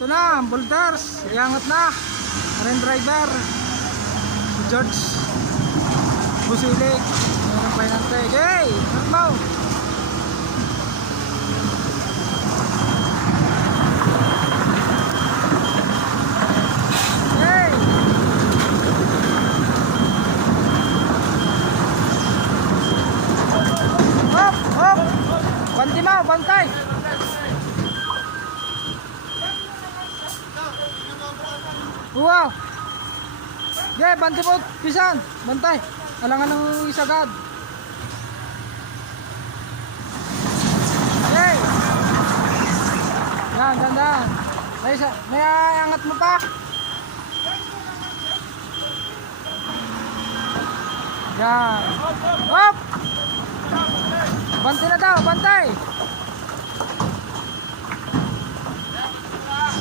Ito na, boulders. Iangat na. Ren driver. Si George Busili. Ayan ang painante. Okay, angat mo. Okay. Hop, hop. Banti mo, bantay. Wow. Yeah, banti po, pisan. Bantay. Alangan ng isagad. Okay. Yan, dandan. May angat mo pa. Yan. Hop. Bantay na daw, bantay.